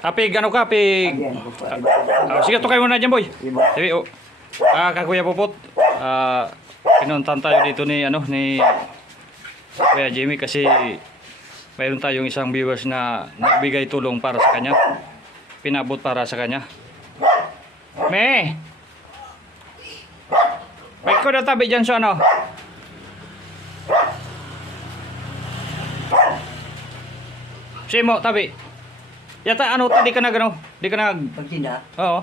Apig, ano ka, apig. Sige, tukay mo na dyan, boy. Sige, oh. Kakuya Popot. Pinuntan tayo dito ni, ni Kuya Jimmy kasi mayroon tayong isang viewers na nagbigay tulong para sa kanya. Pinabot para sa kanya. Me! May ko na tabi dyan sa ano. Simo, tabi. Yata ano, di ka nag ano? Di ka nag... Pagsinda? Oo.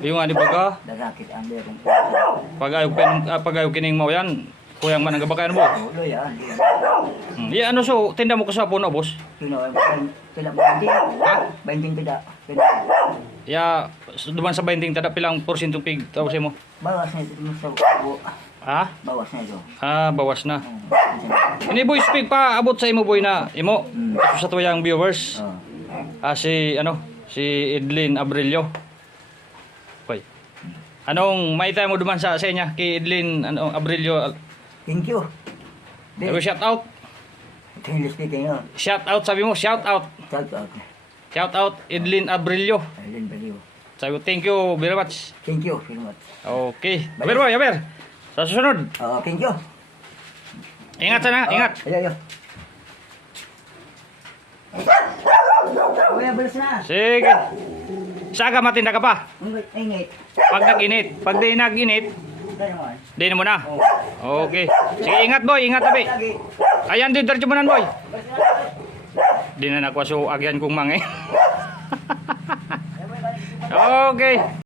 Yung nga di ba ka? Dasakit ang meron. Pag ayaw kining mo yan, kuyang man ang gabakayan mo. Ulo yan. Iya ano so, tinda mo ko sa puno, boss? Sino? Pila banting? Ha? Banting pila. Ya, duman sa binding tada pilang porsyentong pig tawag mo. Bawas na ito sa ubo. Ha? Bawas na ito. Bawas na. Ini boy speak pa abot sa imo boy na imo. Sa tuyang viewers. Si Edlin Abrilio. Boy. Anong maitay mo duman sa inya kay Edlin Abrilio? Thank you. Shout out. English speaking yun. Shout out sabi mo, shout out. Shout out. Shout out Edlin Abrilio. Alin baliw. Sabi ko, thank you very much. Thank you very much. Okay. Aber boy, aber. Sa susunod. Thank you. Ingat sana, ingat. Ayo. Kuya, balas na. Sige. Saga matinda ka pa. Ingit. Pag nag-init. Pag di nag-init, di na mo na. Okay. Sige, ingat boy, ingat tabi. Ayan din, diretso mo nan boy. Di na nakwaso agyan kong mangay. Okay.